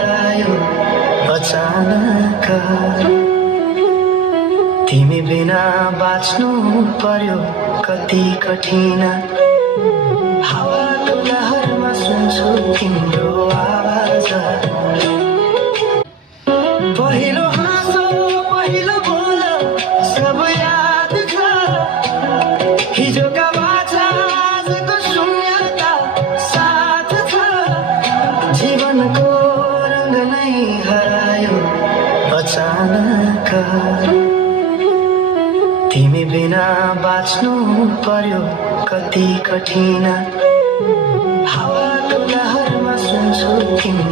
हरायो अचानक। तिमी बिना बाँच्नु पर्यो कति कठिन। हावाको लहरमा सुन्छु तिम्रो आवाज। पहिलो हाँसो पहिलो बोल सब याद छ। हिजोका बाचा आजको शून्यता साथ छ। जीवनको रङ नै हरायो अचानक। तिमी बिना बाँच्नु पर्यो कति कठिन। हावाको लहरमा सुन्छु तिम्रो